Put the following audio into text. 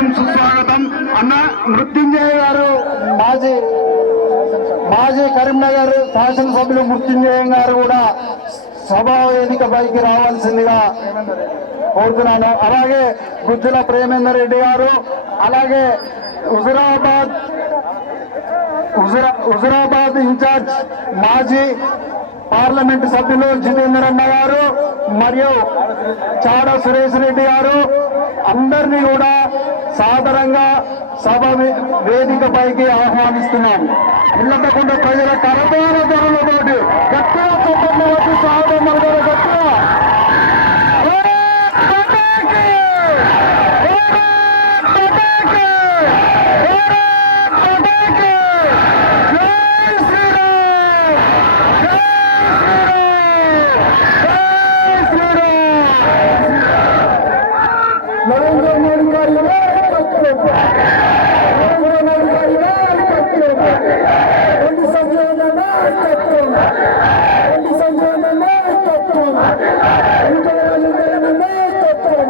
స్వాగతం సుస్వాగతం? అన్న మృత్యుంజయ గారు మాజీ మాజీ కరీంనగర్ శాసనసభ్యులు మృత్యుంజయ గారు కూడా సభా వేదిక పైకి రావాల్సిందిగా కోరుతున్నాను. అలాగే గుజ్జుల ప్రేమేందర్ రెడ్డి గారు అలాగే హుజురాబాద్ హుజురాబాద్ ఇన్ఛార్జ్ మాజీ పార్లమెంట్ సభ్యులు జితేందర్ అన్న గారు మరియు చాడ సురేష్ రెడ్డి గారు అందరినీ కూడా సాదరంగా సభ వే- వేదిక పైకి ఆహ్వానిస్తున్నాం ఇళ్ళకుండా ప్రజల కరదాన ధరలతోటి గట్టిగా చప్పట్లు వచ్చి నాయకత్వం రెండు సంజయన నాయకత్వం ఇంకల రాజేంద్రన నాయకత్వం